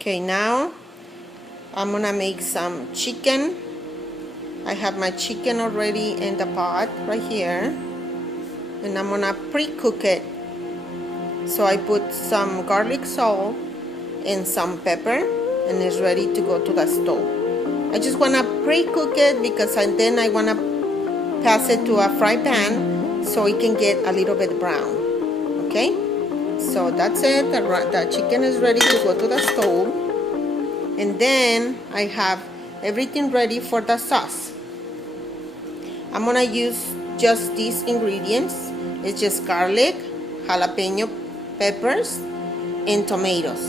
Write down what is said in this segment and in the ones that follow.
Okay, now I'm gonna make some chicken. I have my chicken already in the pot right here, and I'm gonna pre-cook it. So I put some garlic salt and some pepper, and it's ready to go to the stove. I just wanna pre-cook it because then I wanna pass it to a fry pan so it can get a little bit brown. Okay, so that's it. The chicken is ready to go to the stove, and then I have everything ready for the sauce. I'm gonna use just these ingredients. It's just garlic, jalapeno peppers, and tomatoes.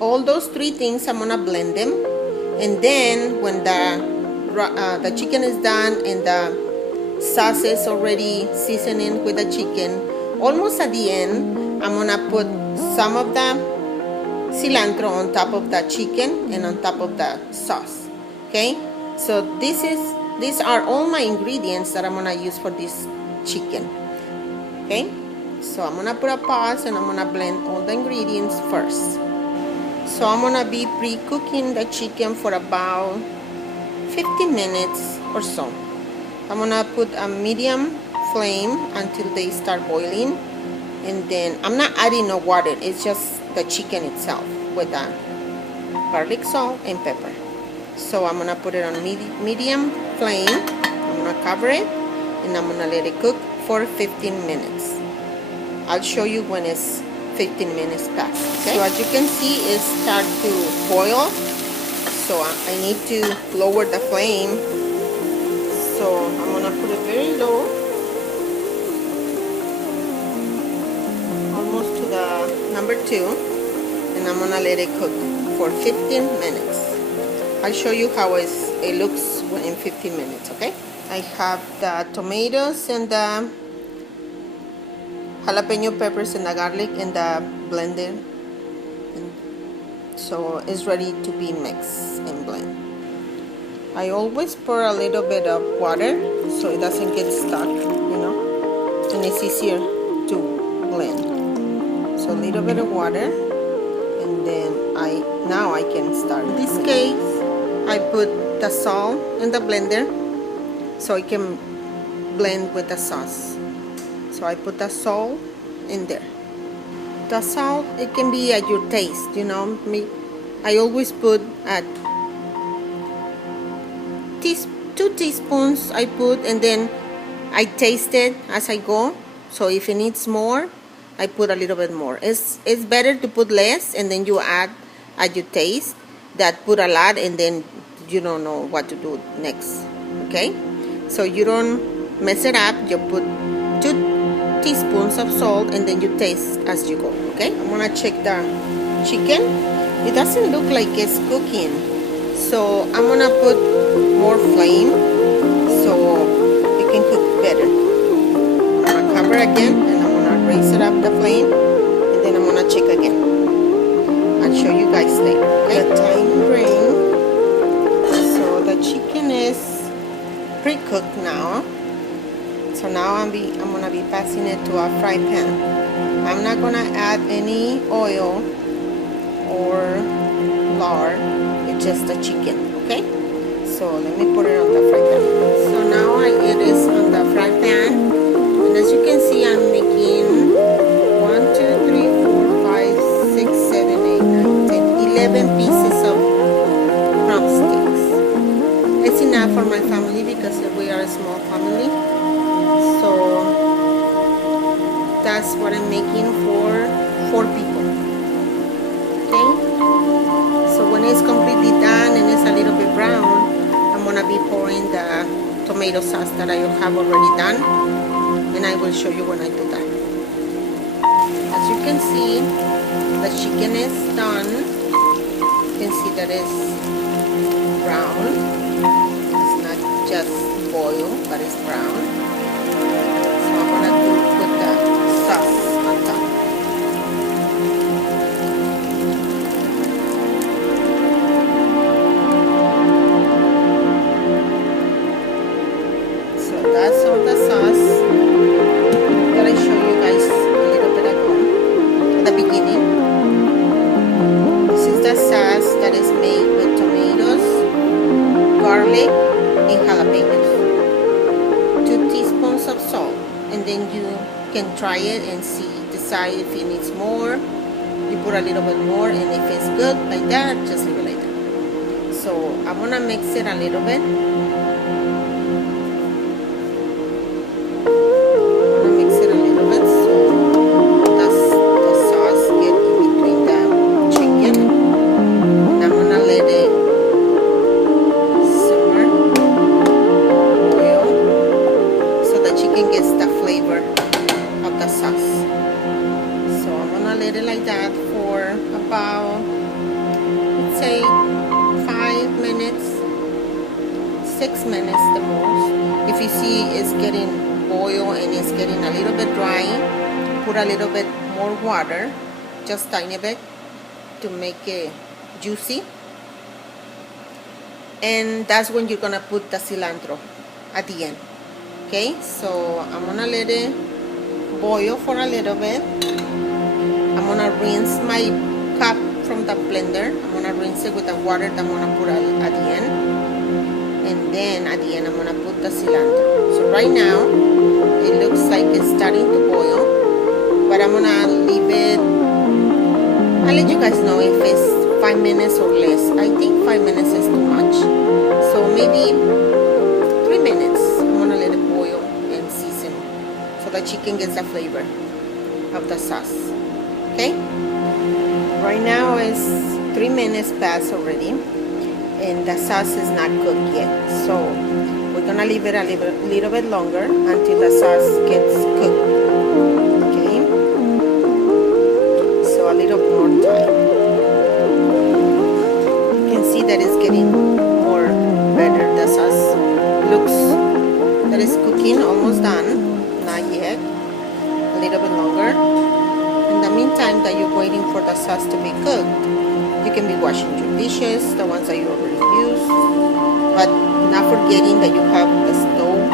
All those three things, I'm gonna blend them, and then when the chicken is done and the sauce is already seasoning with the chicken, almost at the end, I'm gonna put some of the cilantro on top of the chicken and on top of the sauce. Okay, so these are all my ingredients that I'm gonna use for this chicken. Okay, so I'm gonna put a pause and I'm gonna blend all the ingredients first. So I'm gonna be pre-cooking the chicken for about 15 minutes or so. I'm gonna put a medium flame until they start boiling, and then I'm not adding no water. It's just the chicken itself with the garlic, salt, and pepper. So I'm gonna put it on medium flame. I'm gonna cover it, and I'm gonna let it cook for 15 minutes. I'll show you when it's 15 minutes past. Okay? So as you can see, it starts to boil. So I need to lower the flame. So I'm gonna put it very low, almost to the number 2, and I'm gonna let it cook for 15 minutes. I'll show you how it looks in 15 minutes, okay? I have the tomatoes and the jalapeno peppers and the garlic and the blender, and so it's ready to be mixed and blend. I always pour a little bit of water so it doesn't get stuck, and it's easier to blend. So a little bit of water, and then now I can start. In this case, I put the salt in the blender so it can blend with the sauce. So I put the salt in there. The salt, it can be at your taste, I always put at 2 teaspoons I put, and then I taste it as I go. So if it needs more, I put a little bit more. It's better to put less and then you add at your taste than put a lot and then you don't know what to do next. Okay, so you don't mess it up. You put 2 teaspoons of salt and then you taste as you go. Okay, I'm gonna check the chicken. It doesn't look like it's cooking, so I'm gonna put more flame so it can cook better. I'm gonna cover again and I'm gonna raise it up the flame, and then I'm gonna check again. I'll show you guys later. Okay, the time ring. So the chicken is pre-cooked now. So now I'm gonna be passing it to a fry pan. I'm not gonna add any oil or lard. It's just the chicken. Okay. So let me put it on the fry pan. So now it is on the fry pan, and as you can see, I'm making 1, 2, 3, 4, 5, 6, 7, 8, 9, 10, 11 pieces of drumsticks. It's enough for my family because we are a small family. So that's what I'm making for 4 people. Okay. So when it's completely done and it's a little bit brown, I'm gonna be pouring the tomato sauce that I have already done, and I will show you when I do that. As you can see, the chicken is done. You can see that it's brown. It's not just boiled, but it's brown. So I'm gonna put the sauce on top. That's all the sauce that I showed you guys a little bit ago at the beginning. This that is made with tomatoes, garlic, and jalapenos. 2 teaspoons of salt, and then you can try it and see, decide if it needs more. You put a little bit more, and if it's good like that, just leave it like that. So I'm gonna mix it a little bit. Like that for about, let's say, 5 minutes, 6 minutes the most. If you see it's getting boil and it's getting a little bit dry, put a little bit more water, just tiny bit, to make it juicy. And that's when you're gonna put the cilantro at the end. Okay, so I'm gonna let it boil for a little bit. I'm gonna rinse my cup from the blender. I'm gonna rinse it with the water that I'm gonna put at the end. And then at the end, I'm gonna put the cilantro. So right now, it looks like it's starting to boil. But I'm gonna leave it, I'll let you guys know if it's 5 minutes or less. I think 5 minutes is too much. So maybe 3 minutes. I'm gonna let it boil and season so the chicken gets the flavor of the sauce. Okay, right now it's 3 minutes past already, and the sauce is not cooked yet. So we're gonna leave it a little bit longer until the sauce gets cooked. Okay, so a little more time. You can see that it's getting more better. The sauce looks that it's cooking, almost done. Not yet. A little bit longer. In the meantime that you're waiting for the sauce to be cooked, you can be washing your dishes, the ones that you already used, but not forgetting that you have the stove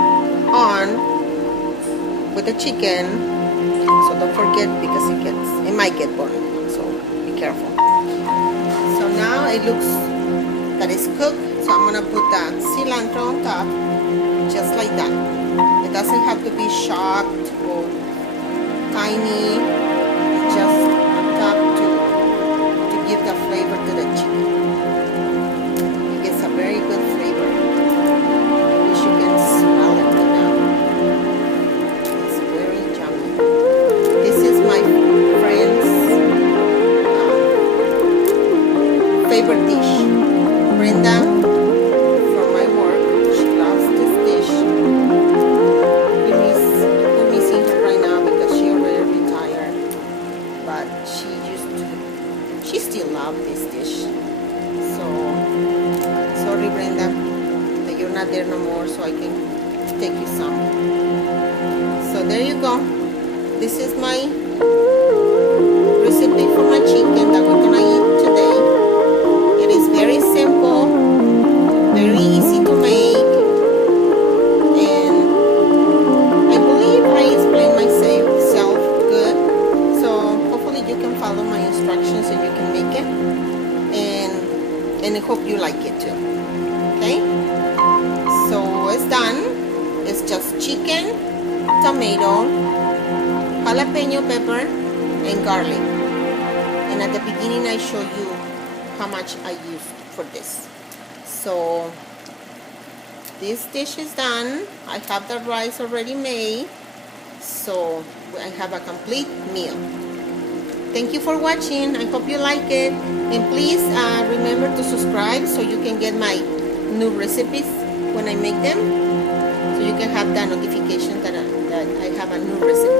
on with the chicken. So don't forget, because it might get burned. So be careful. So now it looks that it's cooked. So I'm gonna put the cilantro on top, just like that. It doesn't have to be chopped or tiny. Just on top to give the flavor to the chicken. It gets a very good flavor. I wish you can smell it right now. It's very yummy. This is my friend's favorite dish. Brenda, from my work, she loves this dish. We're missing her right now because she already retired. But she still loves this dish. So sorry, Brenda, that you're not there no more, so I can take you some. So there you go. This is my recipe for my chicken that we're gonna eat today. It is very simple, very easy to make, and I believe I explained myself good. So hopefully you can follow my instructions and you can make it, and I hope you like it too. Okay, so it's done. It's just chicken, tomato, jalapeno pepper, and garlic. And at the beginning I show you how much I used for this. So this dish is done. I have the rice already made, so I have a complete meal. Thank you for watching. I hope you like it, and please remember to subscribe so you can get my new recipes when I make them, so you can have that notification that I have a new recipe.